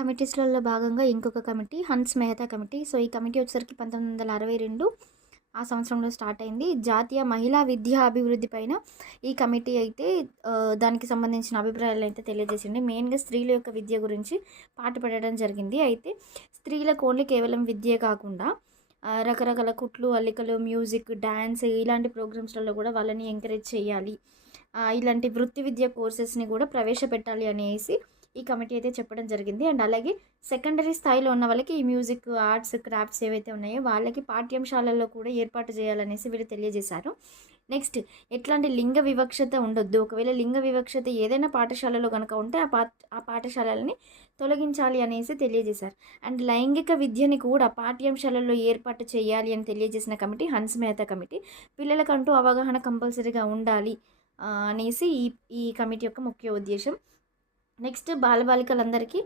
కమిటీస్‌లలో భాగంగా ఇంకొక committee Hans Mehta committee. So, ఈ కమిటీ వచ్చేసరికి 1962 ఆ సంవత్సరంలో స్టార్ట్ అయింది. జాతీయ మహిళా విద్యా అభివృద్ధి పైన ఈ కమిటీ అయితే దానికి సంబంధించిన అభిప్రాయాలనైతే తెలియజేసింది. మెయిన్‌గా స్త్రీల యొక్క విద్య గురించి పాటుపడడం జరిగింది. అయితే స్త్రీలకు ఓన్లీ కేవలం విద్యే కాకుండా రకరకాల కుట్లు, అల్లికలు, మ్యూజిక్, డాన్స్ ఇలాంటి ప్రోగ్రామ్స్‌లలో కూడా వాళ్ళని ఎంకరేజ్ చేయాలి. ఇలాంటి వృత్తి విద్య కోర్సెస్‌ని కూడా ప్రవేశపెట్టాలి అనేసి ఈ కమిటీ అయితే చెప్పడం జరిగింది. అండ్ అలాగే సెకండరీ స్థాయిలో ఉన్న వాళ్ళకి ఈ మ్యూజిక్, ఆర్ట్స్, క్రాఫ్ట్స్ ఏవైతే ఉన్నాయో వాళ్ళకి పాఠ్యాంశాలలో కూడా ఏర్పాటు చేయాలనేసి వీళ్ళు తెలియజేశారు. నెక్స్ట్ ఎట్లాంటి లింగ వివక్షత ఉండొద్దు. ఒకవేళ లింగ వివక్షత ఏదైనా పాఠశాలలో కనుక ఉంటే ఆ పాఠశాలలని తొలగించాలి అనేసి తెలియజేశారు. అండ్ లైంగిక విద్యని కూడా పాఠ్యాంశాలలో ఏర్పాటు చేయాలి అని తెలియజేసిన కమిటీ హన్స్ మెహతా కమిటీ. పిల్లలకంటూ అవగాహన కంపల్సరీగా ఉండాలి అనేసి ఈ ఈ కమిటీ యొక్క ముఖ్య ఉద్దేశం. నెక్స్ట్ బాలబాలికలందరికీ